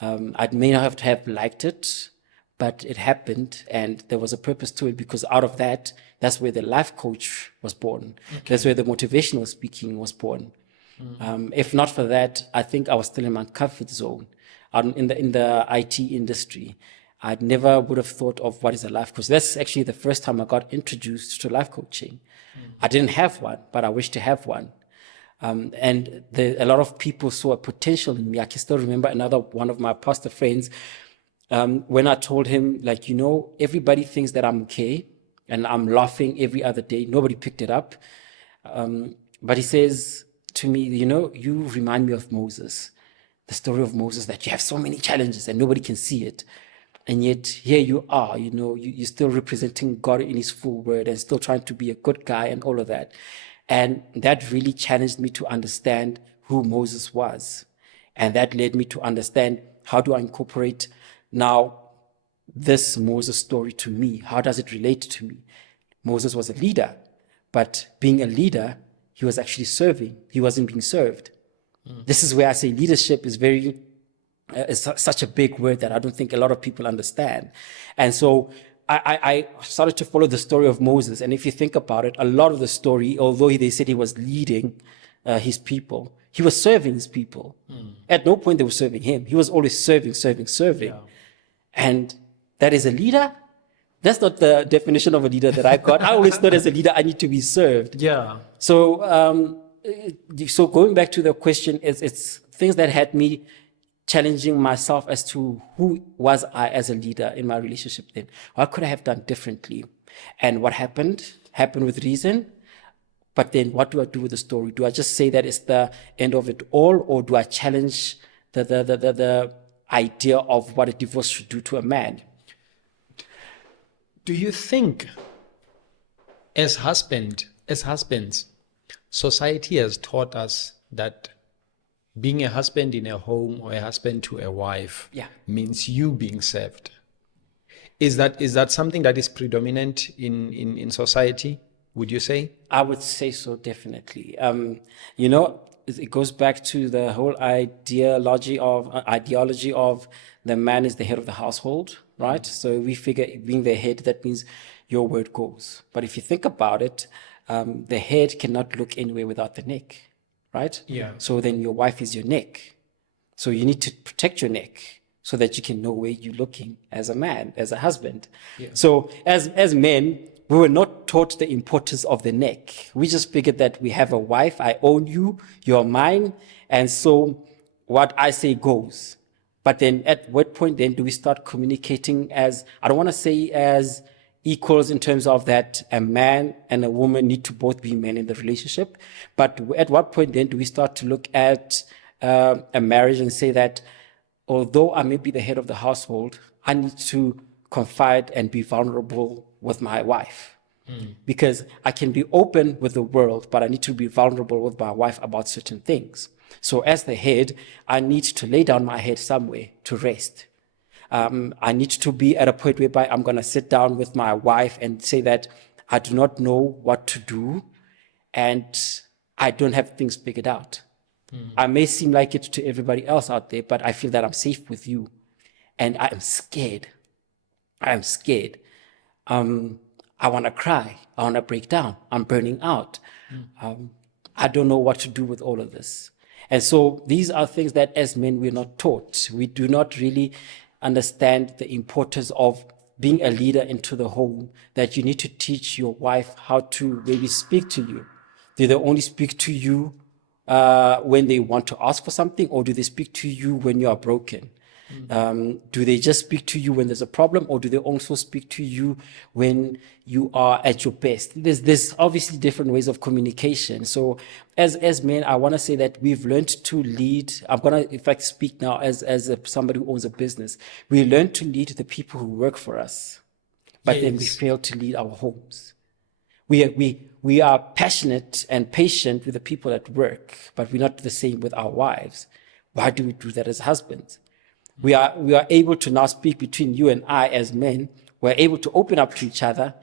I may not have liked it, but it happened, and there was a purpose to it, because out of that, that's where the life coach was born. Okay. That's where the motivational speaking was born. If not for that, I think I was still in my comfort zone in the IT industry. I never would have thought of what is a life coach. That's actually the first time I got introduced to life coaching. I didn't have one, but I wished to have one. And a lot of people saw a potential in me. I can still remember another one of my pastor friends, when I told him, like, you know, everybody thinks that I'm okay, and I'm laughing every other day. Nobody picked it up. But he says to me, you know, you remind me of Moses, the story of Moses, that you have so many challenges and nobody can see it. And yet here you are, you know, you're still representing God in his full word and still trying to be a good guy and all of that. And that really challenged me to understand who Moses was. And that led me to understand, how do I incorporate now this Moses story to me? How does it relate to me? Moses was a leader, but being a leader, he was actually serving. He wasn't being served. This is where I say leadership is it's such a big word that I don't think a lot of people understand. And so I started to follow the story of Moses. And if you think about it, a lot of the story, although they said he was leading his people, he was serving his people. At no point they were serving him. He was always serving. Yeah. And that is a leader? That's not the definition of a leader that I got. I always thought as a leader, I need to be served. Yeah. So, so going back to the question, it's things that had me challenging myself as to who was I as a leader in my relationship then. What could I have done differently? And what happened with reason. But then what do I do with the story? Do I just say that it's the end of it all, or do I challenge the idea of what a divorce should do to a man? Do you think as husbands, society has taught us that being a husband in a home or a husband to a wife means you being served? Is that something that is predominant in society, would you say? I would say so, definitely. You know, it goes back to the whole ideology of the man is the head of the household, right? So we figure being the head, that means your word goes. But if you think about it, the head cannot look anywhere without the neck, right? Yeah. So then your wife is your neck. So you need to protect your neck so that you can know where you're looking as a man, as a husband. Yeah. So as men, we were not taught the importance of the neck. We just figured that we have a wife, I own you, you're mine, and so what I say goes. But then at what point then do we start communicating as, I don't want to say as equals in terms of that a man and a woman need to both be men in the relationship, but at what point then do we start to look at a marriage and say that although I may be the head of the household, I need to confide and be vulnerable with my wife. Because I can be open with the world, but I need to be vulnerable with my wife about certain things. So as the head, I need to lay down my head somewhere to rest. I need to be at a point whereby I'm going to sit down with my wife and say that I do not know what to do and I don't have things figured out. I may seem like it to everybody else out there, but I feel that I'm safe with you. And I am scared. I am scared. I want to cry. I want to break down. I'm burning out. I don't know what to do with all of this. And so these are things that as men we're not taught. We do not really understand the importance of being a leader into the home, that you need to teach your wife how to maybe speak to you. Do they only speak to you when they want to ask for something, or do they speak to you when you are broken? Do they just speak to you when there's a problem, or do they also speak to you when you are at your best? There's obviously different ways of communication. So as men, I want to say that we've learned to lead. I'm going to, in fact, speak now as somebody who owns a business. We learn to lead the people who work for us, but then we fail to lead our homes. We are passionate and patient with the people at work, but we're not the same with our wives. Why do we do that as husbands? We are able to now speak between you and I as men. We're able to open up to each other,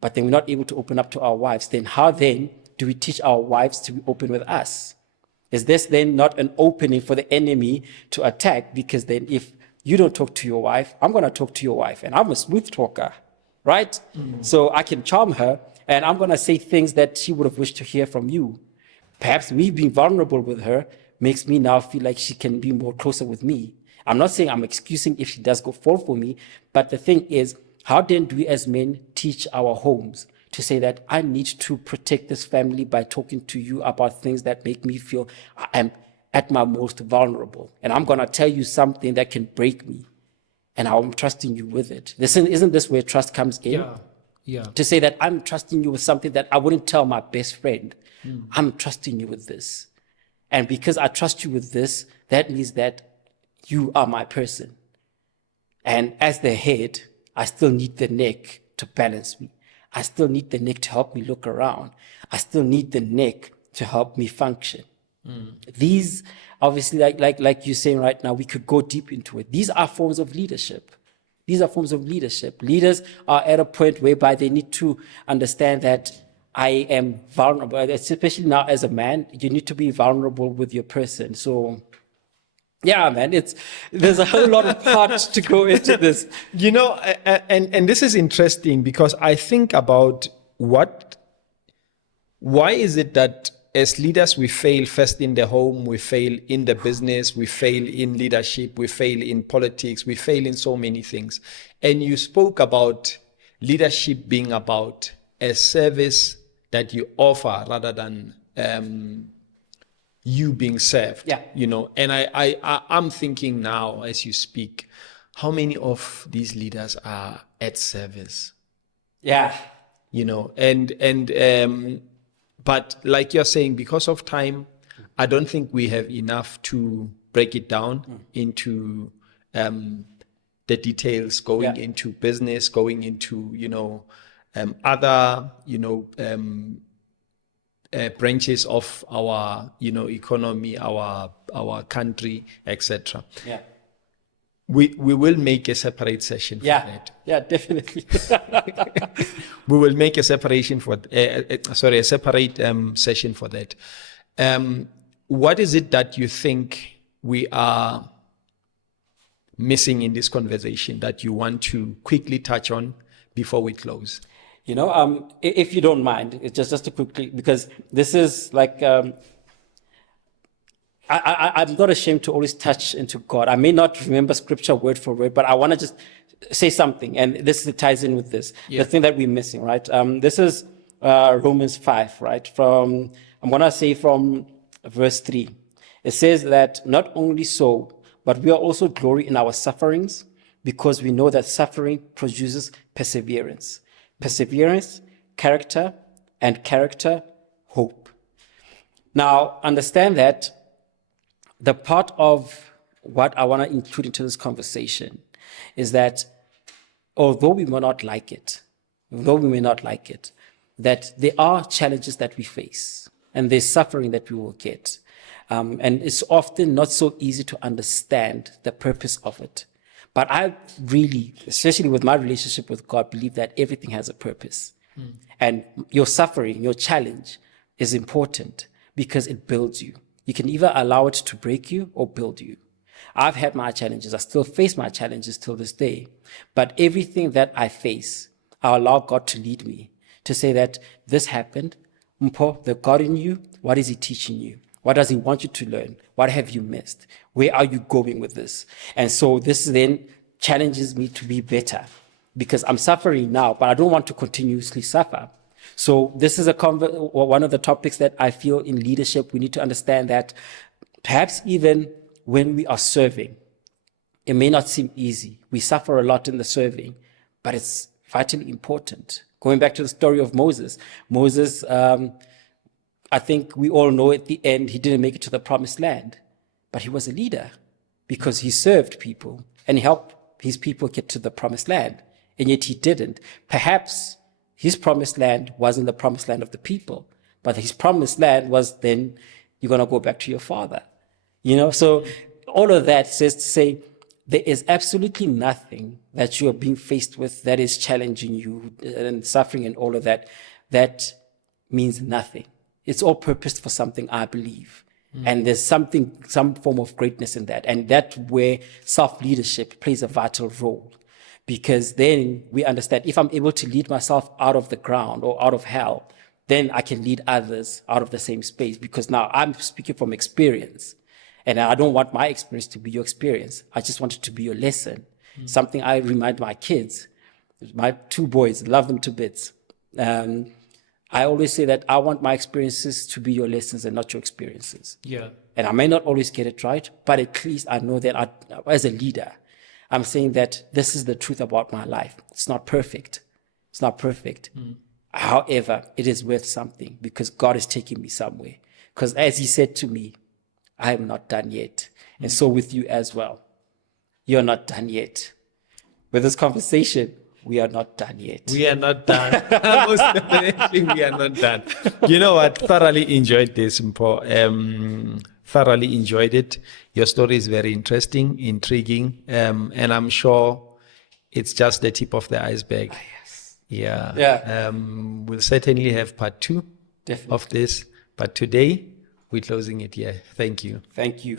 but then we're not able to open up to our wives. Then how then do we teach our wives to be open with us? Is this then not an opening for the enemy to attack? Because then if you don't talk to your wife, I'm going to talk to your wife, and I'm a smooth talker, right? So I can charm her, and I'm going to say things that she would have wished to hear from you. Perhaps me being vulnerable with her makes me now feel like she can be more closer with me. I'm not saying I'm excusing if she does go fall for me, but the thing is, how then do we as men teach our homes to say that I need to protect this family by talking to you about things that make me feel I'm at my most vulnerable, and I'm going to tell you something that can break me, and I'm trusting you with it. Isn't this where trust comes in? Yeah. To say that I'm trusting you with something that I wouldn't tell my best friend. I'm trusting you with this. And because I trust you with this, that means that you are my person. And as the head, I still need the neck to balance me. I still need the neck to help me look around. I still need the neck to help me function. These, obviously, like you're saying right now, we could go deep into it. These are forms of leadership. These are forms of leadership. Leaders are at a point whereby they need to understand that I am vulnerable, especially now as a man, you need to be vulnerable with your person. So, yeah, man, there's a whole lot of parts to go into this. You know, and this is interesting because I think about why is it that as leaders we fail first in the home, we fail in the business, we fail in leadership, we fail in politics, we fail in so many things. And you spoke about leadership being about a service that you offer rather than you being served. Yeah. You know, and I'm thinking now as you speak, how many of these leaders are at service? Yeah. You know, but like you're saying, because of time, I don't think we have enough to break it down into the details, going into business, going into, you know, other, you know, branches of our, you know, economy, our country, etc. Yeah. We will make a separate session for that. Yeah, definitely. We will make a separation for a separate session for that. What is it that you think we are missing in this conversation that you want to quickly touch on before we close? You know, if you don't mind, it's just to quickly, because this is like, I'm not ashamed to always touch into God. I may not remember scripture word for word, but I want to just say something, and this ties in with this. Yeah. The thing that we're missing, right? This is Romans 5, right? I'm gonna say from verse 3. It says that not only so, but we are also glory in our sufferings, because we know that suffering produces perseverance. Perseverance, character, and character, hope. Now, understand that the part of what I want to include into this conversation is that although we may not like it, that there are challenges that we face and there's suffering that we will get. And it's often not so easy to understand the purpose of it. But I really, especially with my relationship with God, believe that everything has a purpose. And your suffering, your challenge is important because it builds you. You can either allow it to break you or build you. I've had my challenges. I still face my challenges till this day. But everything that I face, I allow God to lead me, to say that this happened. Mpho, the God in you, what is he teaching you? What does he want you to learn? What have you missed? Where are you going with this? And so this then challenges me to be better because I'm suffering now, but I don't want to continuously suffer. So this is one of the topics that I feel in leadership, we need to understand that perhaps even when we are serving, it may not seem easy. We suffer a lot in the serving, but it's vitally important. Going back to the story of Moses, I think we all know at the end, he didn't make it to the promised land, but he was a leader because he served people and he helped his people get to the promised land. And yet he didn't. Perhaps his promised land wasn't the promised land of the people, but his promised land was then you're going to go back to your father. So all of that says to say, there is absolutely nothing that you are being faced with that is challenging you and suffering and all of that. That means nothing. It's all purposed for something, I believe. And there's some form of greatness in that. And that's where self-leadership plays a vital role. Because then we understand if I'm able to lead myself out of the ground or out of hell, then I can lead others out of the same space. Because now I'm speaking from experience. And I don't want my experience to be your experience. I just want it to be your lesson. Something I remind my kids. My 2 boys, love them to bits. I always say that I want my experiences to be your lessons and not your experiences. Yeah. And I may not always get it right, but at least I know that as a leader, I'm saying that this is the truth about my life. It's not perfect. However, it is worth something because God is taking me somewhere. Because as he said to me, I am not done yet. And so with you as well. You're not done yet. With this conversation, we are not done yet. We are not done. Most definitely, we are not done. You know what? Thoroughly enjoyed this, Mpho. Thoroughly enjoyed it. Your story is very interesting, intriguing, and I'm sure it's just the tip of the iceberg. Yes. Yeah. We'll certainly have part 2 Definitely. of this, but today we're closing it here. Thank you. Thank you.